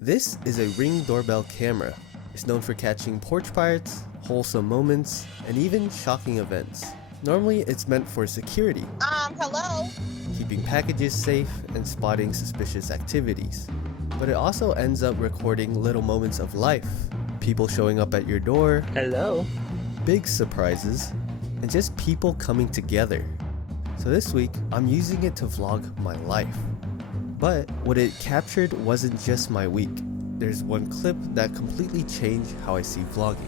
This is a Ring doorbell camera. It's known for catching porch pirates, wholesome moments, and even shocking events. Normally, it's meant for security, Hello? keeping packages safe and spotting suspicious activities. But it also ends up recording little moments of life, people showing up at your door, Hello? big surprises, and just people coming together. So this week, I'm using it to vlog my life. But what it captured wasn't just my week. There's one clip that completely changed how I see vlogging.